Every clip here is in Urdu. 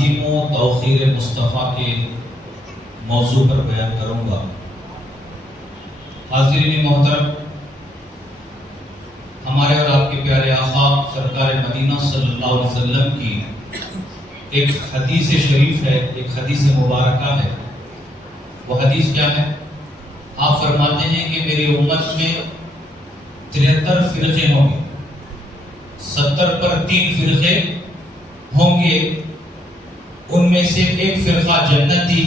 تعظیم و توقیر مصطفیٰ کے موضوع پر بیان کروں گا۔ حاضرین محترم، ہمارے اور آپ کے پیارے آقا سرکار مدینہ صلی اللہ علیہ وسلم کی ایک حدیث شریف ہے، ایک حدیث مبارکہ ہے۔ وہ حدیث کیا ہے؟ آپ فرماتے ہیں کہ میری امت میں 73 فرقے ہوں گے، 70 پر 3 فرقے ہوں گے، ان میں سے ایک فرقہ جنتی،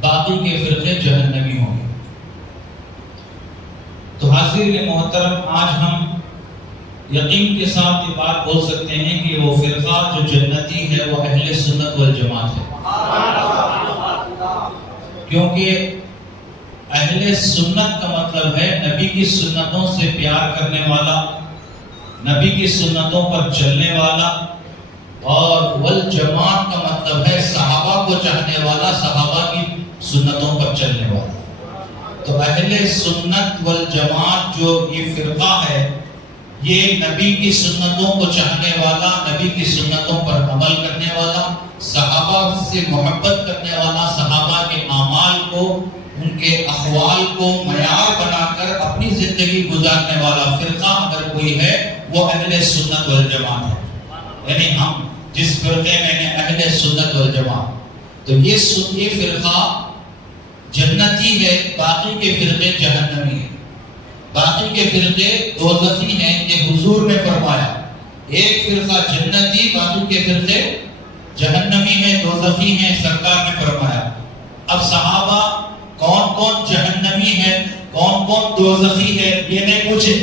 باقی کے فرقے جہنمی ہوں گے۔ تو حاضرین محترم، آج ہم یقین کے ساتھ یہ بات بول سکتے ہیں کہ وہ فرقہ جو جنتی ہے وہ اہل سنت والجماعت ہے، کیونکہ اہل سنت کا مطلب ہے نبی کی سنتوں سے پیار کرنے والا، نبی کی سنتوں پر چلنے والا، اور والجماعت کا مطلب ہے صحابہ کو چاہنے والا، صحابہ کی سنتوں پر چلنے والا۔ تو اہل سنت والجماعت جو یہ فرقہ ہے، یہ نبی کی سنتوں کو چاہنے والا، نبی کی سنتوں پر عمل کرنے والا، صحابہ سے محبت کرنے والا، صحابہ کے اعمال کو، ان کے احوال کو معیار بنا کر اپنی زندگی گزارنے والا فرقہ اگر کوئی ہے وہ اہل سنت والجماعت ہے۔ یعنی ہم جس فرقے میں ہیں اہل سنت والجماعت، تو یہ فرقہ جنتی ہے، باقی کے فرقے جہنمی ہیں، باقی کے فرقے دوزخی ہیں۔ یہ حضور نے فرمایا، ایک فرقہ جنتی، باقی کے فرقے جہنمی ہیں، دوزخی ہیں، سرکار نے فرمایا۔ اب صحابہ کون کون جہنمی ہے، کون کون دوزخی ہے، یہ نہیں پوچھے،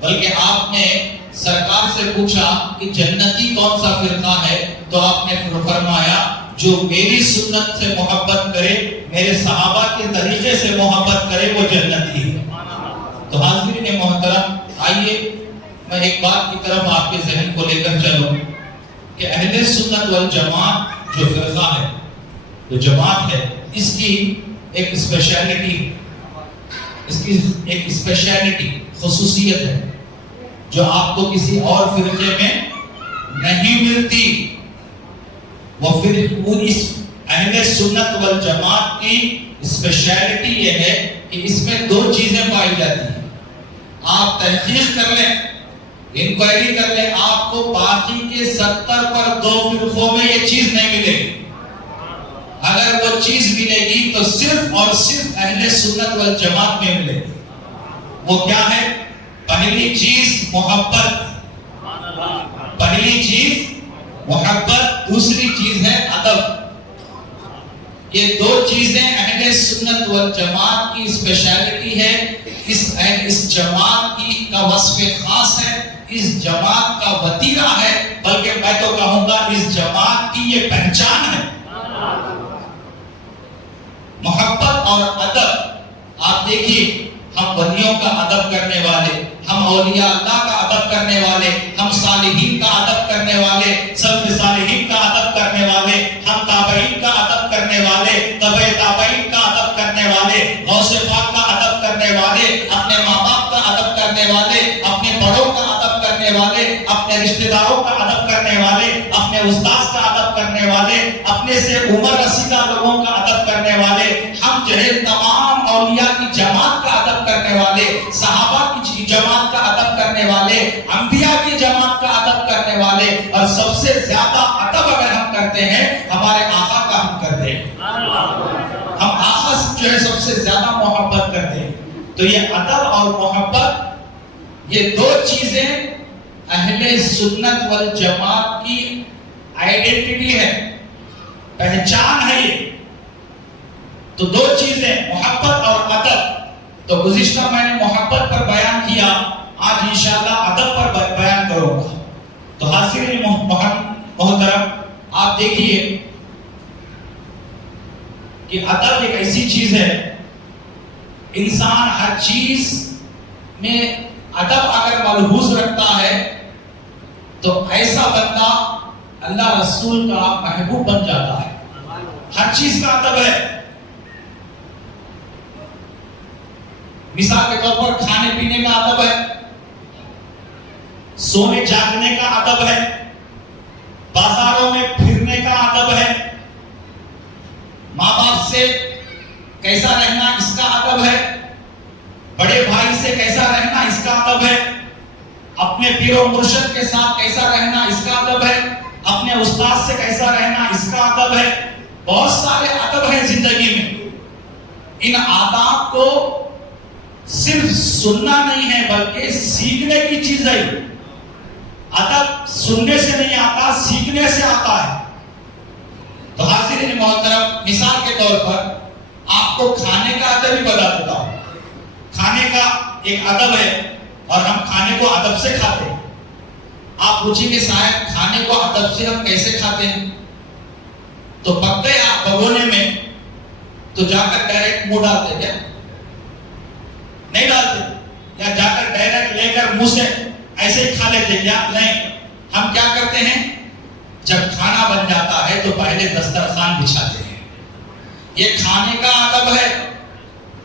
بلکہ آپ نے سرکار سے پوچھا کہ جنتی کون سا فرقہ ہے، تو آپ نے فرمایا جو میری سنت سے محبت کرے، میرے صحابہ کے طریقے سے محبت کرے، وہ جنتی ہے۔ تو حاضرین محترم، آئیے میں ایک بات کی طرف آپ کے ذہن کو لے کر چلوں کہ اہل سنت والجماعت جو فرقہ ہے، جو جماعت ہے، اس کی ایک اسپیشلٹی، اس کی ایک اسپیشلٹی، خصوصیت ہے جو آپ کو کسی اور فرقے میں نہیں ملتی۔ وہ اس اہل سنت والجماعت کی اسپیشلٹی یہ ہے کہ اس میں 2 چیزیں پائی جاتی ہیں۔ آپ تحقیق کر لیں، انکوائری کر لیں، آپ کو باقی کے 70 پر 2 فرقوں میں یہ چیز نہیں ملے گی۔ اگر وہ چیز ملے گی تو صرف اور صرف اہل سنت والجماعت میں ملے گی۔ وہ کیا ہے؟ پہلی چیز محبت، پہلی چیز محبت، دوسری چیز ہے ادب۔ یہ 2 چیزیں اہل سنت والجماعت کی اسپیشلٹی ہے، اس جماعت کی کا وصف خاص ہے، اس جماعت کا وتیرہ ہے، بلکہ میں تو کہوں گا اس جماعت کی یہ پہچان ہے۔ محبت اور ادب، آپ دیکھیے، ہم ولیوں کا ادب کرنے والے، ہم اولیاء اللہ کا ادب کرنے والے، ہم صالحین کا ادب کرنے والے، سلف صالحین کا ادب کرنے والے، ہم تابعین کا ادب کرنے والے، تبع تابعین کا ادب کرنے والے، غوث پاک کا ادب کرنے والے، اپنے ماں باپ کا ادب کرنے والے، اپنے بڑوں کا ادب کرنے والے، اپنے رشتہ داروں کا ادب کرنے والے، اپنے استاد کا ادب کرنے والے، اپنے سے عمر رسیدہ لوگوں کا ادب کرنے والے، ہم جو ہے تمام اولیاء کی جماعت کا ادب کرنے والے، صحابہ کی جماعت کا ادب کرنے والے، انبیاء کی جماعت کا ادب کرنے والے، اور سب سے زیادہ ادب اگر ہم کرتے ہیں ہمارے آقا کا ہم کرتے ہیں، ہم آقا سے جو ہے سب سے زیادہ محبت کرتے ہیں۔ تو یہ ادب اور محبت، یہ 2 چیزیں اہل سنت والجماعت کی آئیڈینٹی ہے، پہچان ہے۔ یہ تو 2 چیزیں محبت اور ادب۔ تو گزشتہ میں نے محبت پر بیان کیا، آج انشاءاللہ ادب پر بیان کروں گا۔ تو حاضرین محترم، آپ دیکھیے کہ ادب ایک ایسی چیز ہے، انسان ہر چیز میں ادب اگر ملحوظ رکھتا ہے تو ایسا بندہ اللہ رسول کا محبوب بن جاتا ہے۔ ہر چیز کا ادب ہے۔ مثال کے طور پر کھانے پینے کا ادب ہے، سونے جاگنے کا ادب ہے، بازاروں میں پھرنے بیٹھنے کا ادب ہے، ماں باپ سے کیسا رہنا اس کا ادب ہے، بڑے بھائی سے کیسا رہنا اس کا ادب ہے، اپنے پیر و مرشد کے ساتھ کیسا رہنا اس کا ادب ہے، اپنے استاد سے کیسا رہنا اس کا ادب ہے۔ بہت سارے ادب ہیں زندگی میں۔ ان آداب کو صرف سننا نہیں ہے بلکہ سیکھنے کی چیز ہے۔ ادب سننے سے نہیں آتا، سیکھنے سے آتا ہے۔ تو حاضرین محترم، مثال کے طور پر آپ کو کھانے کا ادب بھی بتا دیتا ہوں۔ کھانے کا ایک ادب ہے اور ہم کھانے کو ادب سے کھاتے ہیں۔ آپ پوچھیں گے صاحب کھانے کو ادب سے ہم کیسے کھاتے ہیں؟ تو پکتے آپ بگونے میں تو جا کر ڈائریکٹ منہ ڈالتے کیا؟ نہیں ڈالتے؟ یا جا کر ڈائریکٹ لے کر منہ سے ایسے ہی کھا لیتے کیا؟ نہیں، ہم کیا کرتے ہیں؟ جب کھانا بن جاتا ہے تو پہلے دسترخوان بچھاتے ہیں۔ یہ کھانے کا ادب ہے۔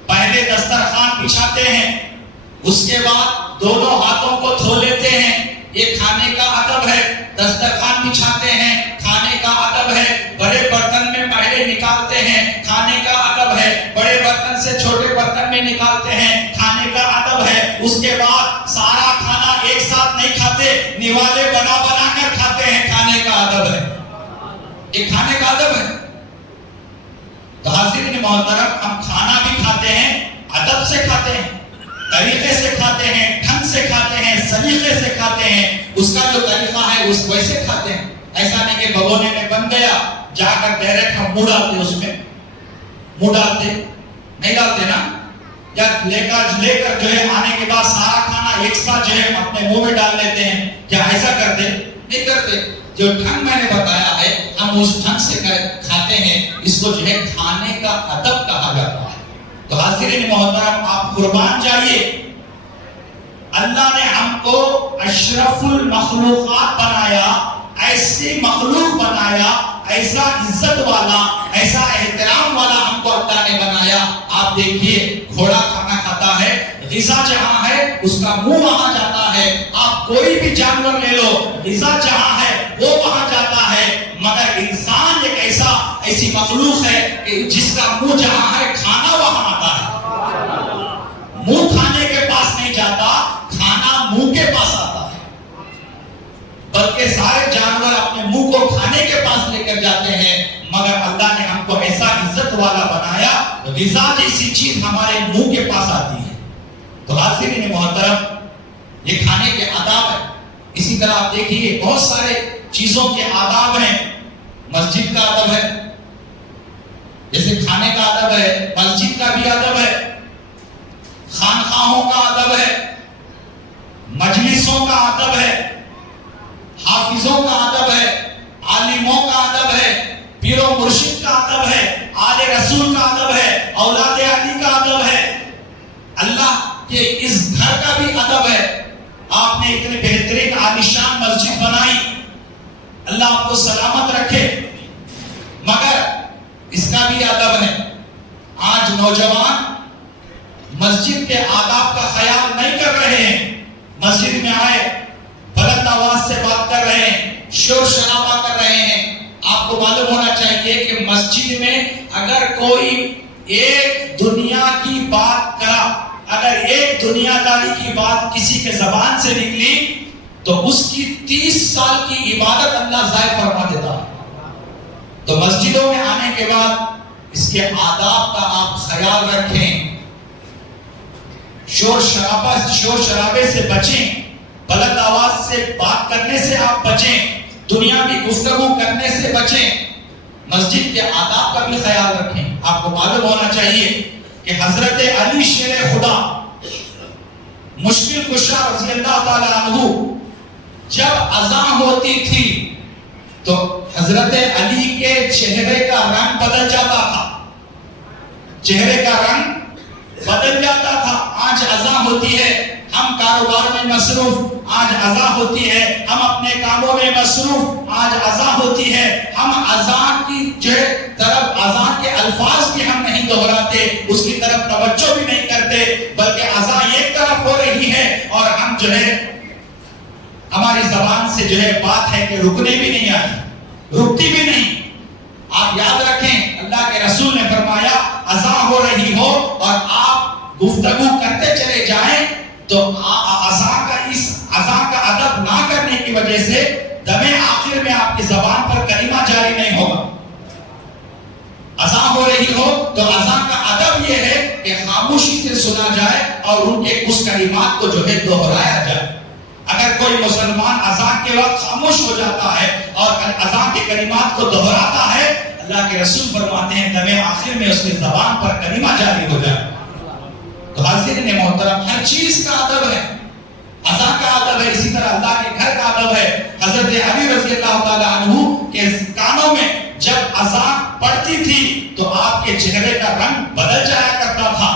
پہلے دسترخوان بچھاتے ہیں، اس کے بعد دونوں ہاتھوں کو دھو لیتے ہیں۔ یہ کھانے کا ادب ہے۔ دسترخوان بچھاتے ہیں، کھانے کا ادب ہے۔ بڑے برتن میں پہلے نکالتے ہیں، کھانے کا ادب ہے۔ بڑے برتن سے چھوٹے برتن میں نکالتے ہیں، کھانے کا ادب ہے۔ اس کے بعد سارا کھانا ایک ساتھ نہیں کھاتے، نوالے بنا بنا کر کھاتے ہیں، کھانے کا ادب ہے۔ یہ کھانے کا ادب ہے۔ تو حاضرین محترم، ہم کھانا بھی کھاتے ہیں، ادب سے کھاتے ہیں، طریقے سے کھاتے ہیں، ڈھنگ سے کھاتے ہیں، سلیقے سے کھاتے ہیں۔ اس کا جو طریقہ ہے اس ویسے کھاتے ہیں۔ ایسا نہیں کہ بگونے میں بن گیا جا کر ڈائریکٹ ہم منہ ڈالتے، اس میں منہ ڈالتے نہیں ڈالتے نا، یا لے کر جو ہے آنے کے بعد سارا کھانا ایک ساتھ جو ہے اپنے منہ میں ڈال لیتے ہیں، کیا ایسا کرتے؟ نہیں کرتے۔ جو ڈھنگ میں نے بتایا ہے ہم اس ڈھنگ سے کھاتے ہیں، اس کو جو ہے کھانے کا ادب کہا جاتا ہے۔ تو حاضرین محترم، آپ قربان جائیے، اللہ نے ہم کو اشرف المخلوقات بنایا، ایسی مخلوق بنایا، ایسا عزت والا، ایسا احترام والا ہم کو اللہ نے بنایا۔ آپ دیکھیے گھوڑا کھانا کھاتا ہے، غذا جہاں ہے اس کا منہ وہاں جاتا ہے۔ آپ کوئی بھی جانور لے لو، غذا جہاں ہے وہ وہاں جاتا ہے، مگر انسان ایک ایسی مخلوق ہے کہ جس کا منہ جہاں ہے کھانا وہاں آتا ہے۔ منہ کھانے کے پاس نہیں جاتا، کھانا منہ کے پاس آتا ہے۔ بلکہ سارے جانور اپنے منہ کو کھانے کے پاس لے کر جاتے ہیں، مگر اللہ نے ہم کو ایسا عزت والا بنایا، غذا جیسی چیز ہمارے منہ کے پاس آتی ہے۔ تو حاضرین محترم، یہ کھانے کے آداب ہیں۔ اسی طرح آپ دیکھیے بہت سارے چیزوں کے آداب ہیں۔ مسجد کا ادب ہے، جیسے کھانے کا ادب ہے، مسجد کا بھی ادب ہے، خانقاہوں کا ادب ہے، مجلسوں کا ادب ہے، حافظوں کا ادب ہے، عالموں کا ادب ہے، پیر و مرشد کا ادب ہے، آل رسول کا ادب ہے، اولاد علی کا ادب ہے۔ اللہ کے اس گھر کا بھی ادب ہے۔ آپ نے اتنے بہترین عالیشان مسجد بنائی، اللہ آپ کو سلامت رکھے، مگر اس کا بھی ادب ہے۔ آج نوجوان مسجد کے آداب کا خیال نہیں کر رہے ہیں۔ مسجد میں آئے بلند آواز سے بات کر رہے ہیں، شور شرابہ کر رہے ہیں۔ آپ کو معلوم ہونا چاہیے کہ مسجد میں اگر کوئی ایک دنیا کی بات کرا، اگر ایک دنیا داری کی بات کسی کے زبان سے نکلی تو اس کی 30 سال کی عبادت اللہ ضائع فرما دیتا ہے۔ تو مسجدوں میں آنے کے بعد اس کے آداب کا آپ خیال رکھیں، شور شرابے سے بچیں، بلند آواز سے بات کرنے سے آپ بچیں، دنیاوی گفتگو کرنے سے بچیں، مسجد کے آداب کا بھی خیال رکھیں۔ آپ کو معلوم ہونا چاہیے کہ حضرت علی شیر خدا مشکل کشا رضی اللہ تعالی عنہ جب اذان ہوتی تھی تو حضرت علی کے چہرے کا رنگ بدل جاتا تھا، چہرے کا رنگ بدل جاتا تھا۔ آج اذان ہوتی ہے، ہم کاروبار میں مصروف، آج اذان ہوتی ہے، ہم اپنے کاموں میں مصروف، آج اذان ہوتی ہے، ہم اذان کی جو طرف، اذان کے الفاظ بھی ہم نہیں دہراتے، اس کی طرف توجہ بھی نہیں کرتے، بلکہ اذان ایک طرف ہو رہی ہے اور ہم جو ہے ہماری زبان سے جو ہے بات ہے کہ رکنے بھی نہیں آتی۔ رکتی بھی نہیں. آپ یاد رکھیں اللہ کے رسول نے فرمایا اذان ہو رہی ہو اور آپ گفتگو کرتے چلے جائیں تو اذان کا ادب نہ کرنے کی وجہ سے دمے آخر میں آپ کی زبان پر کلمہ جاری نہیں ہوگا. اذان ہو رہی ہو تو اذان کا ادب یہ ہے کہ خاموشی سے سنا جائے اور ان کے اس کلمات کو جو ہے دہرایا جائے. اگر کوئی مسلمان اذان کے وقت خاموش ہو جاتا ہے اور اذان کے کلمات کو دہراتا ہے, اللہ کے رسول فرماتے ہیں دمے آخر میں اس کی زبان پر کلمہ جاری ہو جائے. تو حاضرین محترم, ہر چیز کا ادب ہے. اذان کا ادب ہے, اسی طرح اللہ کے گھر کا ادب ہے. حضرت علی رضی اللہ تعالی عنہ کے کانوں میں جب اذان پڑتی تھی تو آپ کے چہرے کا رنگ بدل جایا کرتا تھا.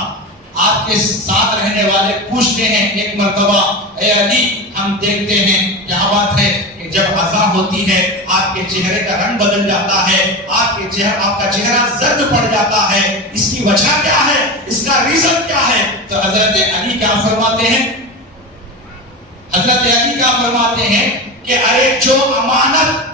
آپ کے ساتھ رہنے والے پوچھتے ہیں ایک مرتبہ, اے علی ہم دیکھتے ہیں کیا بات ہے کہ جب اذان ہوتی ہے آپ کے چہرے کا رنگ بدل جاتا ہے, آپ کا چہرہ زرد پڑ جاتا ہے, اس کی وجہ کیا ہے, اس کا ریزن کیا ہے؟ تو حضرت علی کیا فرماتے ہیں, حضرت علی کیا فرماتے ہیں کہ ارے جو امانت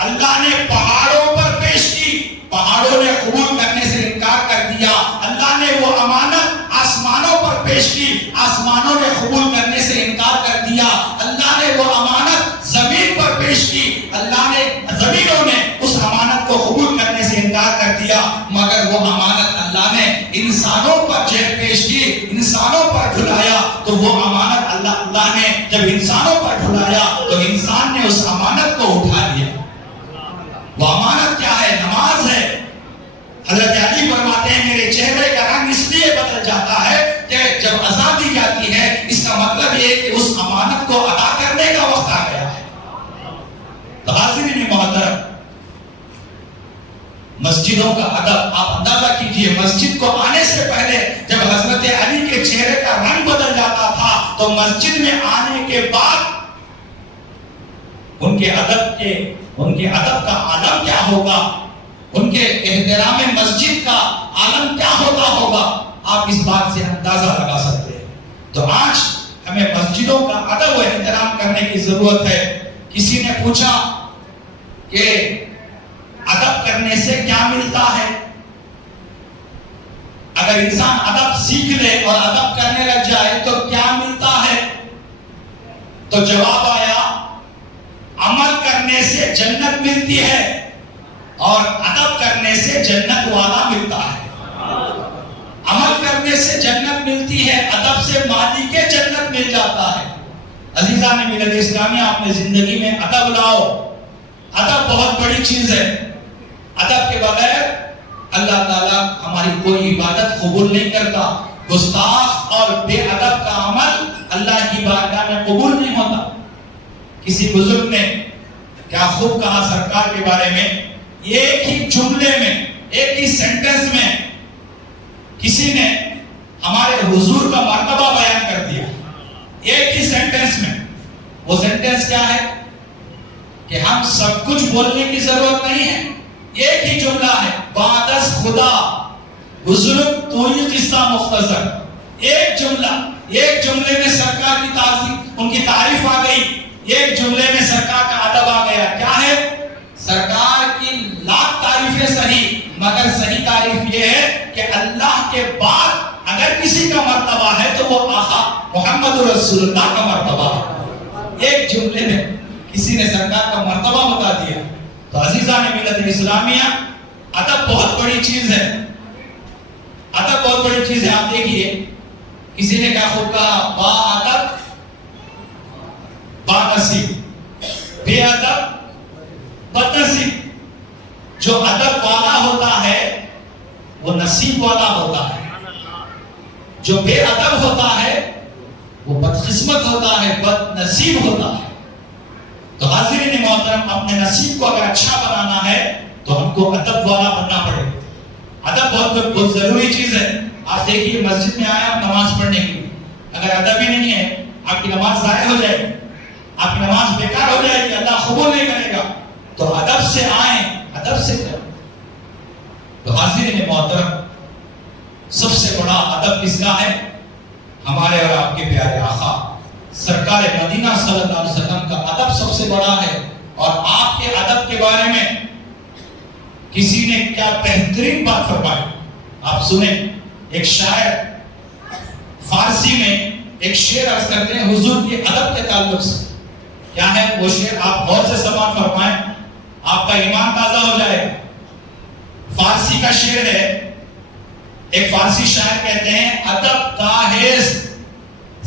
اللہ نے پہاڑوں پر پیش کی, پہاڑوں نے قبول کرنے سے انکار کر دیا. اللہ نے وہ امانت آسمانوں پر پیش کی, آسمانوں نے قبول کرنے سے انکار کر دیا. اللہ نے وہ امانت زمین پر پیش کی, اللہ نے زمینوں نے اس امانت کو قبول کرنے سے انکار کر دیا. مگر وہ امانت اللہ نے انسانوں پر جب پیش کی, انسانوں پر ڈھلایا, تو وہ امانت اللہ نے جب انسانوں پر ڈھلایا تو انسان نے اس امانت کو اٹھا لیا. وہ امانت کیا ہے؟ نماز ہے. حضرت علی فرماتے ہیں میرے چہرے کا رنگ اس لیے بدل جاتا ہے کہ جب اذان دی جاتی ہے اس کا مطلب یہ کہ اس امانت کو ادا کرنے کا وقت آ گیا ہے. تو حاضرین محترم, مسجدوں کا ادب آپ اندازہ کیجئے, مسجد کو آنے سے پہلے جب حضرت علی کے چہرے کا رنگ بدل جاتا تھا تو مسجد میں آنے کے بعد ان کے ادب کا عالم کیا ہوگا, ان کے احترام مسجد کا عالم کیا ہوتا ہوگا, آپ اس بات سے اندازہ لگا سکتے ہیں. تو آج ہمیں مسجدوں کا ادب و احترام کرنے کی ضرورت ہے. کسی نے پوچھا کہ ادب کرنے سے کیا ملتا ہے؟ اگر انسان ادب سیکھ لے اور ادب کرنے لگ جائے تو کیا ملتا ہے؟ تو جواب آیا عمل کرنے سے جنت ملتی ہے اور ادب کرنے سے جنت والا ملتا ہے. عمل کرنے سے جنت ملتی ہے, ادب سے مالک جنت مل جاتا ہے. عزیزان ملت اسلامیہ, اپنے زندگی میں ادب لاؤ. ادب بہت بڑی چیز ہے. ادب کے بغیر اللہ تعالیٰ ہماری کوئی عبادت قبول نہیں کرتا. گستاخ اور بے ادب کا عمل اللہ کی بارگاہ میں قبول نہیں ہوتا. کسی بزرگ نے کیا خوب کہا سرکار کے بارے میں, ایک ہی جملے میں, ایک ہی سینٹنس میں کسی نے ہمارے حضور کا مرتبہ بیان کر دیا. ایک ہی سینٹنس میں. وہ سینٹنس کیا ہے کہ ہم سب کچھ بولنے کی ضرورت نہیں ہے, ایک ہی جملہ ہے, بعد از خدا بزرگ تو ہی قصہ مختصر. ایک جملہ, ایک جملے میں سرکار کی تعریف, ان کی تعریف آ گئی. ایک جملے میں سرکار کا ادب آ گیا. کیا ہے؟ سرکار کی لاکھ تعریفیں صحیح, مگر صحیح تعریف یہ ہے کہ اللہ کے بعد اگر کسی کا مرتبہ ہے تو وہ آقا محمد رسول اللہ کا مرتبہ ہے. ایک جملے میں کسی نے سرکار کا مرتبہ بتا دیا. تو عزیزان ملت اسلامیہ, ادب بہت بڑی چیز ہے. ادب بہت بڑی چیز ہے. آپ دیکھیے, کسی نے کیا خوب کہا, با ادب با نصیب, بے ادب بد نصیب. جو ادب والا ہوتا ہے وہ نصیب والا ہوتا ہے, جو بے ادب ہوتا ہے وہ بدقسمت ہوتا ہے, بد نصیب ہوتا ہے. تو حاضرین محترم, اپنے نصیب کو اگر اچھا بنانا ہے تو ہم کو ادب والا بننا پڑے. ادب بہت ضروری چیز ہے. آپ دیکھیے, مسجد میں آئے آپ نماز پڑھنے کے لیے, اگر ادب ہی نہیں ہے آپ کی نماز ضائع ہو جائے گی, آپ کی نماز بیکار ہو جائے گی, اللہ قبول نہیں کرے گا. تو ادب سے آئیں, ادب سے کریں. تو حاضرین محترم, سب سے بڑا ادب کس کا ہے؟ ہمارے اور آپ کے پیارے آقا سرکار مدینہ صلی اللہ علیہ وسلم کا ادب سب سے بڑا ہے. اور آپ کے ادب کے بارے میں کسی نے کیا بہترین بات فرمائی. آپ سنیں, ایک شاعر فارسی میں ایک شعر عرض کرتے ہیں حضور کے ادب کے تعلق سے. کیا ہے وہ شعر, آپ غور سے سماعت فرمائیں, آپ کا ایمان تازہ ہو جائے. فارسی کا شعر ہے, ایک فارسی شاعر کہتے ہیں ادب کاہز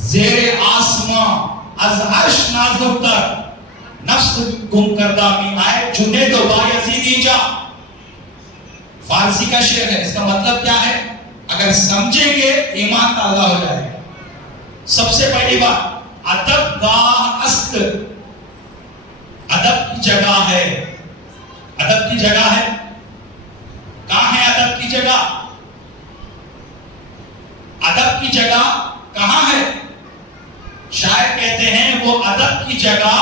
زیر آسمان از عرش نازک تر نفس گم کردہ می آئے جنید و بایزید جا. فارسی کا شعر ہے, اس کا مطلب کیا ہے؟ اگر سمجھیں گے ایمان تازہ ہو جائے گا. سب سے پہلی بات, ادب گاہ است, ادب کی جگہ ہے. ادب کی جگہ ہے, کہاں ہے ادب کی جگہ؟ ادب کی جگہ کہاں ہے؟ شاعر کہتے ہیں وہ ادب کی جگہ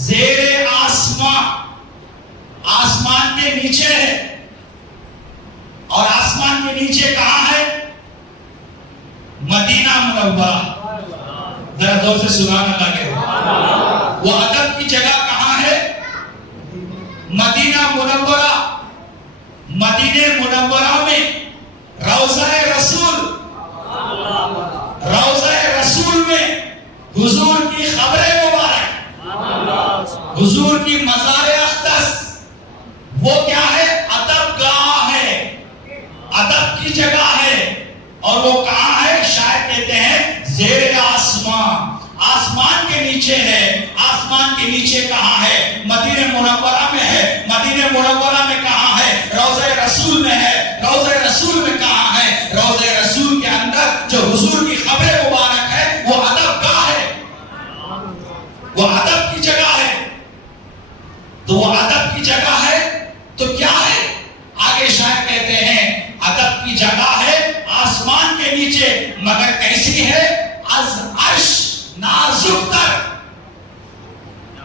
زیر آسمان, آسمان کے نیچے ہے. اور آسمان کے نیچے کہاں ہے؟ مدینہ منورہ. ذرا زور سے سبحان اللہ کہو. وہ ادب کی جگہ کہاں ہے؟ مدینہ منورہ. مدینہ منورہ میں روضہ رسول, روضہ رسول میں حضور کی قبر مبارک, حضور کی مزار اقدس, وہ کیا ہے؟ ادب گاہ ہے, ادب کی جگہ ہے. اور وہ کہاں ہے؟ شاعر کہتے ہیں زیر آسمان, آسمان کے نیچے ہے. آسمان کے نیچے کہاں ہے؟ مدینہ منورہ میں ہے. مدینہ منورہ میں کہاں ہے؟ روضہ رسول میں ہے. روضہ رسول میں کہاں ہے؟ روضہ رسول کے اندر جو حضور کی قبر مبارک ہے وہ ادب گاہ ہے, وہ ادب کی جگہ ہے. تو وہ ادب کی جگہ ہے تو کیا ہے؟ آگے شاعر کہتے ہیں ادب کی جگہ ہے آسمان کے نیچے, مگر کیسی ہے؟ از عرش نازک تر,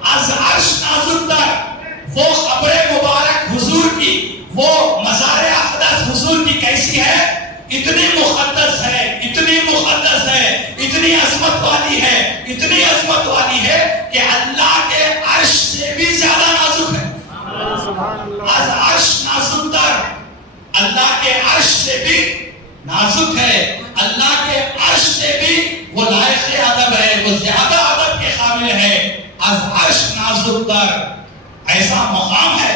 از عرش نازک تر. وہ قبر مبارک حضور کی, وہ مزار اقدس حضور کی کیسی ہے؟ اتنی مقدس ہے, اتنی مقدس ہے, اتنی عظمت والی ہے, اتنی عظمت والی ہے کہ اللہ کے عرش سے بھی زیادہ نازک ہے. از عرش نازک تر, اللہ کے عرش سے بھی نازک ہے, اللہ کے عرش سے بھی وہ لائق ادب ہے, وہ زیادہ ادب کے قابل ہے. از عرش نازک تر, ایسا مقام ہے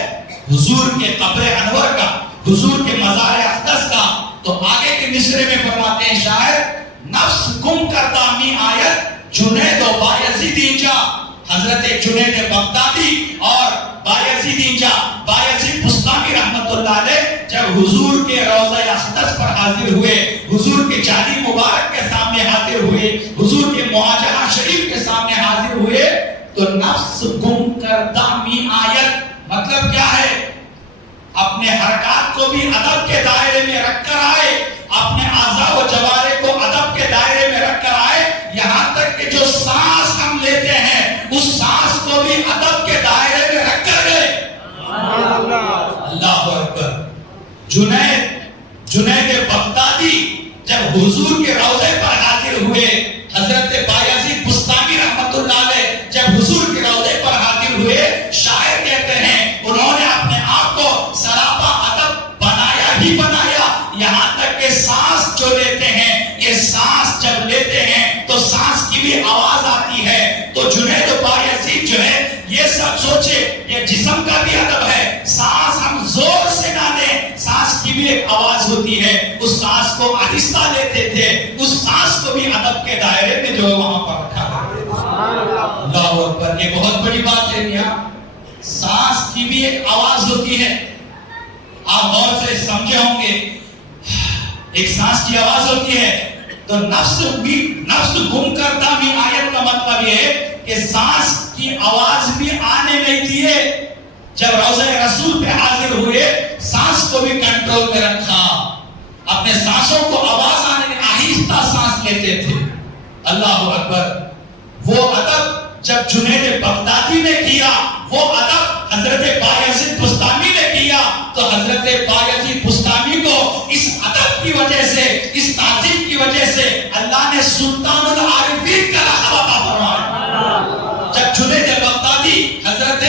حضور کے قبر انور کا, حضور کے مزار اقدس کا. تو آگے کے مصرے میں فرماتے ہیں شاعر, نفس گم کردہ می آیت جنید و بایزید جا. حضرت جنید بغدادی اور بایزید اینجا, بایزید بستامی رحمت اللہ علیہ جب حضور کے روضہ اقدس پر حاضر ہوئے, حضور کے جانی مبارک کے سامنے حاضر ہوئے, حضور کے معاجرہ شریف کے سامنے حاضر ہوئے, تو نفس گم کردہ می آیت مطلب کیا ہے؟ اپنے حرکات کو بھی ادب کے دائرے میں رکھ کر آئے, اپنے اعضاء و جوارح کو ادب کے دائرے میں رکھ کر آئے, یہاں تک کہ جو سانس ہم لیتے ہیں اس سانس کو بھی ادب کے دائرے میں رکھ کر گئے. اللہ اکبر. جنید بغدادی جب حضور کے روضے پر حاضر ہوئے, حضرت بایزید بستامی رحمت اللہ علیہ جب حضور کے روضے پر حاضر ہوئے, شاعر کہتے ہیں انہوں نے اپنے آپ کو سراپا ادب بنایا ہی بنایا, یہاں تک کہ سانس جو لیتے ہیں, یہ سانس جب لیتے ہیں تو سانس کی بھی آواز آتی ہے. تو جنید بایزید جو ہے یہ سب سوچے یہ جسم کا بھی ادب ہے, سانس ہم زور سے نہ لیں, سانس کی بھی ایک آواز ہوتی ہے, اس سانس کو آہستہ لیتے تھے, اس سانس کو بھی ادب کے دائرے میں جو وہاں پر رکھا ہے. اللہ اکبر. یہ بہت بڑی بات ہے میاں, سانس کی بھی ایک آواز ہوتی ہے. آپ غور سے سمجھے ہوں گے, ایک سانس کی آواز ہوتی ہے. تو نفس گم کردہ بھی آیت کا مطلب یہ ہے کہ سانس کی آواز بھی آنے نہیں دیے. جب روضہ رسول پہ حاضر ہوئے, سانس کو بھی کنٹرول میں رکھا, اپنے سانسوں کو آواز آنے, آہستہ سانس لیتے تھے. اللہ اکبر. وہ ادب جب جنید بغدادی نے کیا, وہ ادب حضرت بایزید بستامی نے کیا, تو حضرت بایزید بستامی کو اس ادب کی وجہ سے, اس تعظیم کی وجہ سے اللہ نے سلطان العارفین کا لقب عطا فرمایا. جب جنید بغدادی حضرت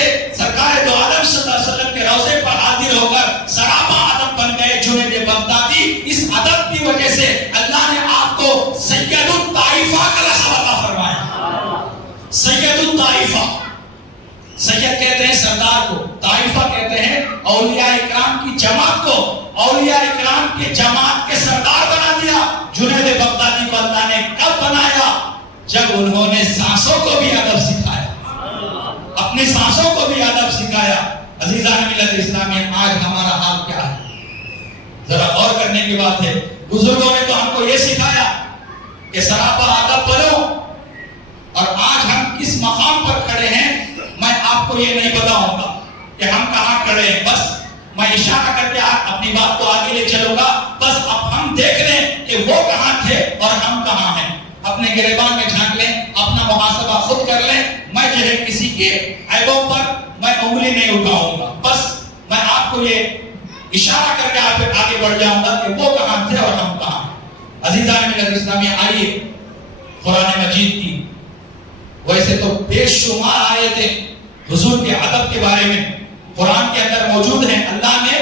سید الطائفہ، سید کہتے ہیں سردار کو، طائفہ کہتے ہیں اولیاء اکرام کی جماعت کو، اولیاء اکرام کی جماعت کے سردار بنا دیا۔ جنید بغدادی کو اللہ نے کب بنایا؟ جب انہوں نے سانسوں کو بھی ادب سکھایا، اپنی سانسوں کو بھی ادب سکھایا۔ عزیزان ملت اسلامی، آج ہمارا حال کیا ہے؟ ذرا غور کرنے کی بات ہے۔ بزرگوں نے تو ہم کو یہ سکھایا کہ سراپا ادب بنو، اور آج ہم کس مقام پر کھڑے ہیں میں آپ کو یہ نہیں بتاؤں گا کہ ہم کہاں کھڑے ہیں، بس میں اشارہ کر کے اپنی بات کو آگے لے چلوں گا۔ بس اب ہم دیکھ لیں کہ وہ کہاں تھے اور ہم کہاں ہیں، اپنے گریبان میں جھانک لیں، اپنا محاسبہ خود کر لیں۔ میں جو ہے کسی کے عیبوں پر میں انگلی نہیں اٹھاؤں گا، بس میں آپ کو یہ اشارہ کر کے آگے بڑھ جاؤں گا کہ وہ کہاں تھے اور ہم کہاں ہیں۔ عزیزان ملت اسلامی، آئیے قرآن مجید کی ویسے تو بے شمار آیتیں حضور کے ادب کے بارے میں قرآن کے اندر موجود ہیں۔ اللہ نے